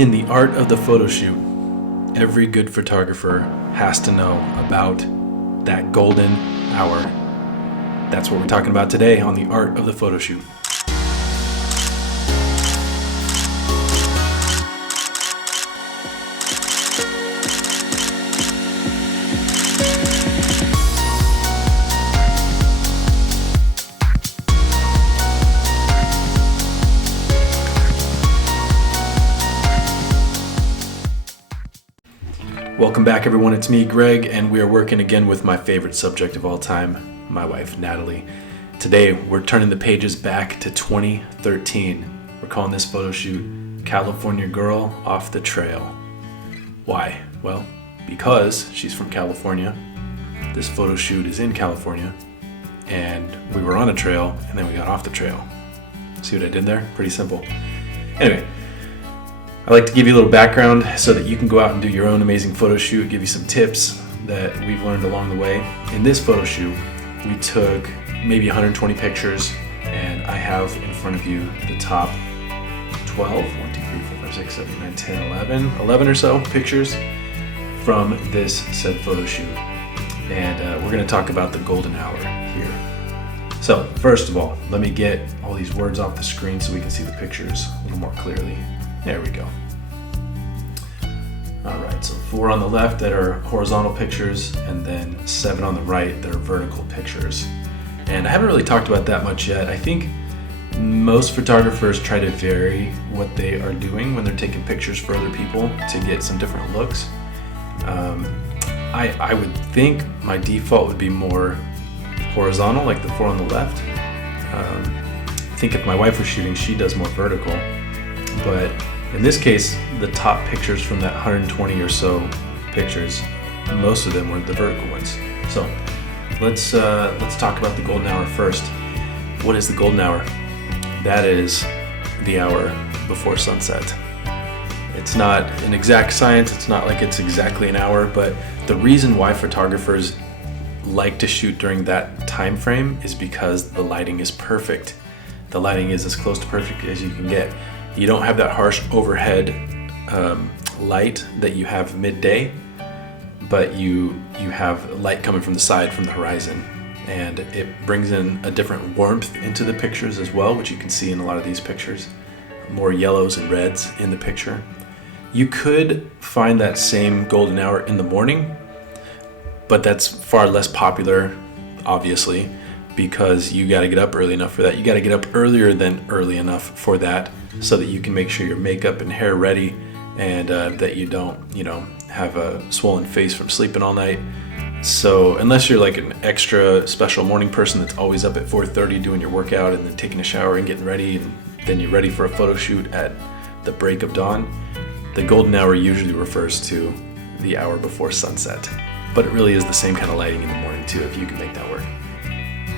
In the art of the photo shoot, every good photographer has to know about that golden hour. That's what we're talking about today on the art of the photo shoot. Welcome back, everyone. It's me, Greg, and we are working again with my favorite subject of all time, my wife, Natalie. Today, we're turning the pages back to 2013. We're calling this photo shoot California Girl Off the Trail. Why? Well, because she's from California. This photo shoot is in California, and we were on a trail, and then we got off the trail. See what I did there? Pretty simple. Anyway, I like to give you a little background so that you can go out and do your own amazing photo shoot, give you some tips that we've learned along the way. In this photo shoot, we took maybe 120 pictures, and I have in front of you the top 12, 1, 2, 3, 4, 5, 6, 7, 8, 9, 10, 11 or so pictures from this said photo shoot. And we're going to talk about the golden hour here. So first of all, let me get all these words off the screen so we can see the pictures a little more clearly. There we go. Alright, so 4 on the left that are horizontal pictures, and then 7 on the right that are vertical pictures. And I haven't really talked about that much yet. I think most photographers try to vary what they are doing when they're taking pictures for other people to get some different looks. I would think my default would be more horizontal, like the 4 on the left. I think if my wife was shooting, she does more vertical. But in this case, the top pictures from that 120 or so pictures, most of them were the vertical ones. So let's talk about the golden hour first. What is the golden hour? That is the hour before sunset. It's not an exact science. It's not like it's exactly an hour, but the reason why photographers like to shoot during that time frame is because the lighting is perfect. The lighting is as close to perfect as you can get. You don't have that harsh overhead light that you have midday, but you have light coming from the side, from the horizon, and it brings in a different warmth into the pictures as well, which you can see in a lot of these pictures. More yellows and reds in the picture. You could find that same golden hour in the morning, but that's far less popular, obviously, because you got to get up early enough for that. You got to get up earlier than early enough for that, so that you can make sure your makeup and hair ready, and that you don't, have a swollen face from sleeping all night. So unless you're like an extra special morning person that's always up at 4:30 doing your workout and then taking a shower and getting ready, and then you're ready for a photo shoot at the break of dawn, the golden hour usually refers to the hour before sunset. But it really is the same kind of lighting in the morning too, if you can make that work.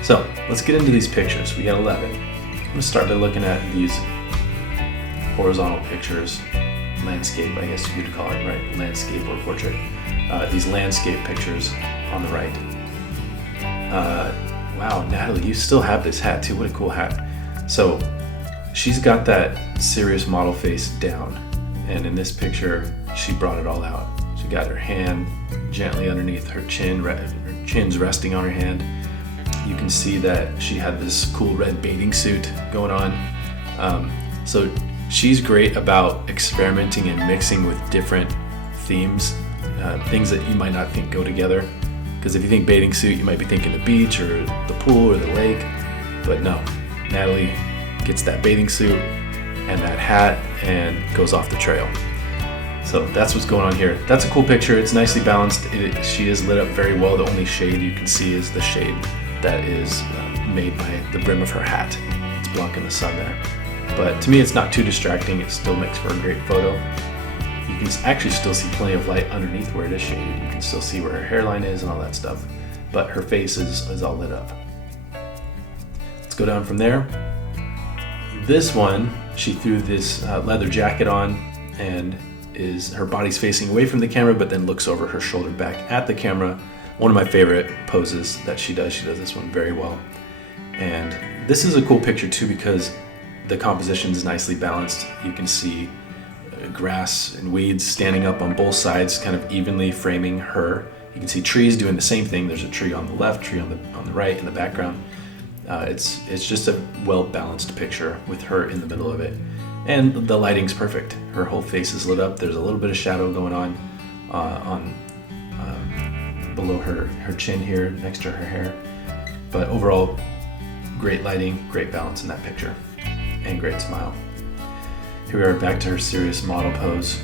So let's get into these pictures. We got 11. I'm gonna start by looking at these horizontal pictures, landscape, I guess you could call it, right? Landscape or portrait. These landscape pictures on the right. Wow, Natalie, you still have this hat too. What a cool hat. So she's got that serious model face down, and in this picture, she brought it all out. She got her hand gently underneath her chin, her chin's resting on her hand. You can see that she had this cool red bathing suit going on. So she's great about experimenting and mixing with different themes, things that you might not think go together. Because if you think bathing suit, you might be thinking the beach or the pool or the lake. But no, Natalie gets that bathing suit and that hat and goes off the trail. So that's what's going on here. That's a cool picture. It's nicely balanced. She is lit up very well. The only shade you can see is the shade that is made by the brim of her hat. It's blocking the sun there. But to me, it's not too distracting. It still makes for a great photo. You can actually still see plenty of light underneath where it is shaded. You can still see where her hairline is and all that stuff. But her face is all lit up. Let's go down from there. This one, she threw this leather jacket on, and her body's facing away from the camera, but then looks over her shoulder back at the camera. One of my favorite poses that she does. She does this one very well. And this is a cool picture too, because the composition is nicely balanced. You can see grass and weeds standing up on both sides, kind of evenly framing her. You can see trees doing the same thing. There's a tree on the left, tree on the right in the background. It's just a well-balanced picture with her in the middle of it. And the lighting's perfect. Her whole face is lit up. There's a little bit of shadow going on below her chin here, next to her hair. But overall, great lighting, great balance in that picture, and great smile. Here we are back to her serious model pose,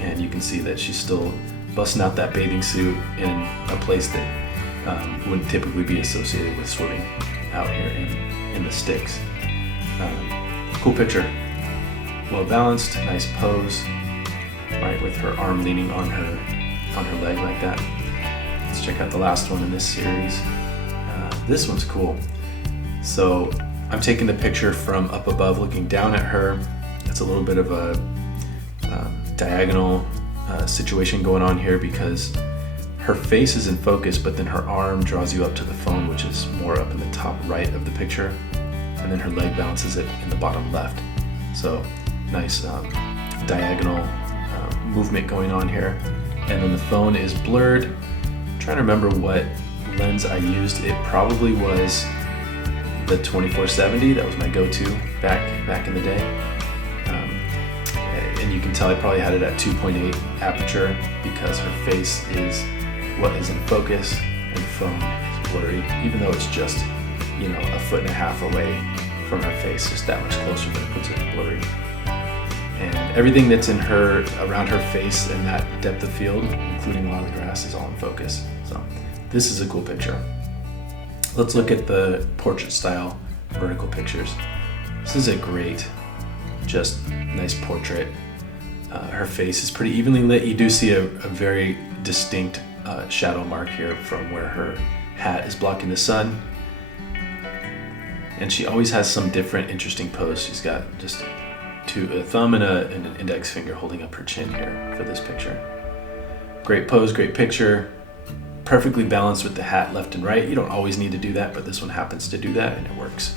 and you can see that she's still busting out that bathing suit in a place that wouldn't typically be associated with swimming out here in the sticks. Cool picture. Well balanced, nice pose, right, with her arm leaning on her leg like that. Let's check out the last one in this series. This one's cool. So I'm taking the picture from up above, looking down at her. It's a little bit of a diagonal situation going on here because her face is in focus, but then her arm draws you up to the phone, which is more up in the top right of the picture, and then her leg balances it in the bottom left. So nice diagonal movement going on here. And then the phone is blurred. I'm trying to remember what lens I used. It probably was the 24-70. That was my go-to back in the day. And you can tell I probably had it at 2.8 aperture because her face is what is in focus and the phone is blurry, even though it's just, a foot and a half away from her face, just that much closer, but it puts it blurry. And everything that's around her face and that depth of field, including a lot of the grass, is all in focus. So this is a cool picture. Let's look at the portrait style vertical pictures. This is a great, just nice portrait. Her face is pretty evenly lit. You do see a very distinct shadow mark here from where her hat is blocking the sun. And she always has some different interesting pose. She's got just a thumb and an index finger holding up her chin here for this picture. Great pose, great picture. Perfectly balanced with the hat left and right. You don't always need to do that, but this one happens to do that and it works.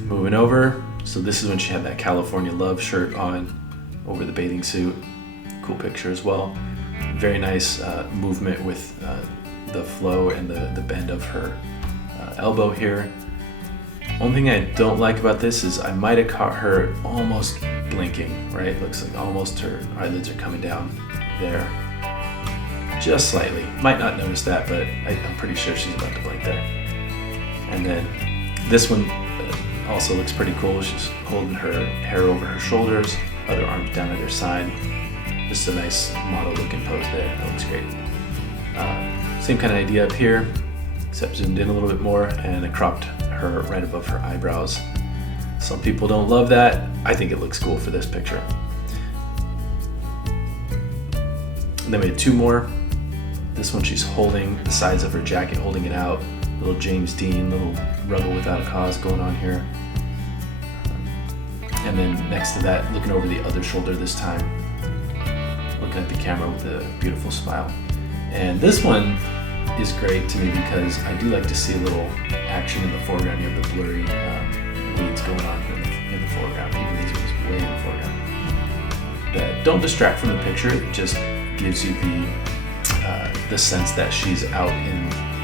Moving over. So this is when she had that California Love shirt on over the bathing suit. Cool picture as well. Very nice movement with the flow and the bend of her elbow here. One thing I don't like about this is I might have caught her almost blinking, right? Looks like almost her eyelids are coming down there. Just slightly. Might not notice that, but I'm pretty sure she's about to blink there. And then this one also looks pretty cool. She's holding her hair over her shoulders, other arms down at her side. Just a nice model looking pose there. That looks great. Same kind of idea up here, except zoomed in a little bit more, and I cropped her right above her eyebrows. Some people don't love that. I think it looks cool for this picture. And then we had two more. This one she's holding the sides of her jacket, holding it out. Little James Dean, little rebel without a cause going on here. And then next to that, looking over the other shoulder this time, looking at the camera with a beautiful smile. And this one is great to me because I do like to see a little action in the foreground. You have the blurry weeds going on in the foreground, even these ones way in the foreground. That don't distract from the picture. It just gives you the sense that she's out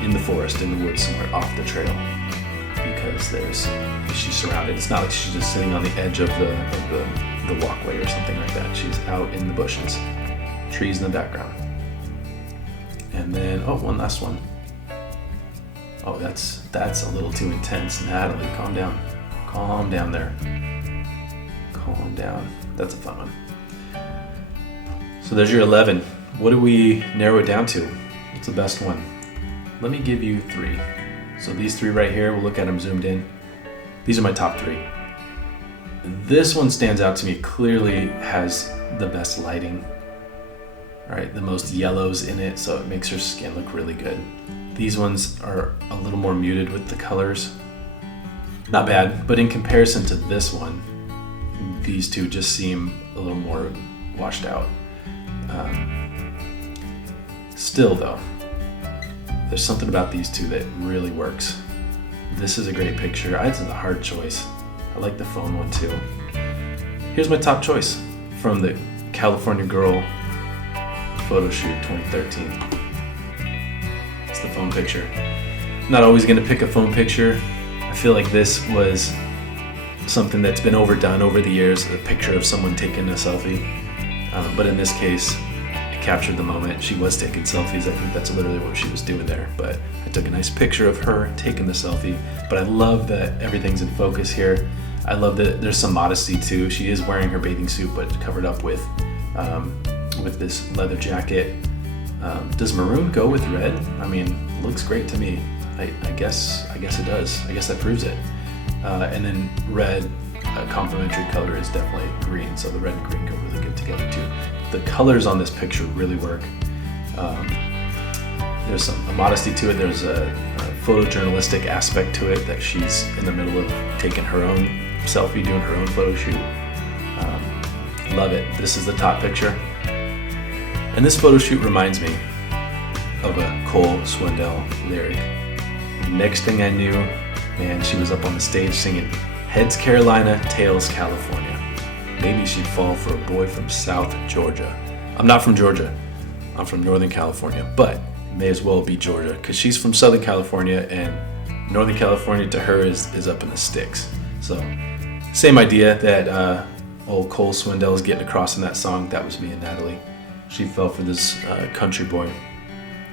in the forest, in the woods, somewhere off the trail, because she's surrounded. It's not like she's just sitting on the edge of the walkway or something like that. She's out in the bushes, trees in the background. And then, one last one. Oh, that's a little too intense. Natalie, calm down. Calm down there. Calm down. That's a fun one. So there's your 11. What do we narrow it down to? What's the best one? Let me give you 3. So these 3 right here, we'll look at them zoomed in. These are my top 3. This one stands out to me. Clearly has the best lighting, right? The most yellows in it, so it makes her skin look really good. These ones are a little more muted with the colors. Not bad, but in comparison to this one, these two just seem a little more washed out. Still though, there's something about these two that really works. This is a great picture. It's a hard choice. I like the phone one too. here's my top choice from the California Girl Photoshoot 2013. It's the phone picture. Not always gonna pick a phone picture. I feel like this was something that's been overdone over the years, a picture of someone taking a selfie. But in this case, it captured the moment. She was taking selfies. I think that's literally what she was doing there. But I took a nice picture of her taking the selfie. But I love that everything's in focus here. I love that there's some modesty too. She is wearing her bathing suit, but covered up with this leather jacket. Does maroon go with red? I mean, it looks great to me. I guess it does. I guess that proves it. And then red, a complementary color is definitely green. So the red and green go really good together too. The colors on this picture really work. There's some modesty to it. There's a photojournalistic aspect to it, that she's in the middle of taking her own selfie, doing her own photo shoot. Love it. This is the top picture. And this photo shoot reminds me of a Cole Swindell lyric. Next thing I knew, man, she was up on the stage singing, "Heads Carolina, tails California. Maybe she'd fall for a boy from South Georgia." I'm not from Georgia. I'm from Northern California, but may as well be Georgia because she's from Southern California, and Northern California to her is up in the sticks. So same idea that old Cole Swindell is getting across in that song. That was me and Natalie. She fell for this country boy.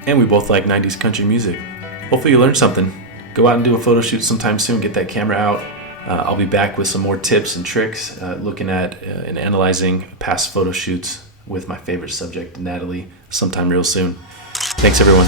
And we both like 90s country music. Hopefully you learned something. Go out and do a photo shoot sometime soon. Get that camera out. I'll be back with some more tips and tricks, looking at and analyzing past photo shoots with my favorite subject, Natalie, sometime real soon. Thanks, everyone.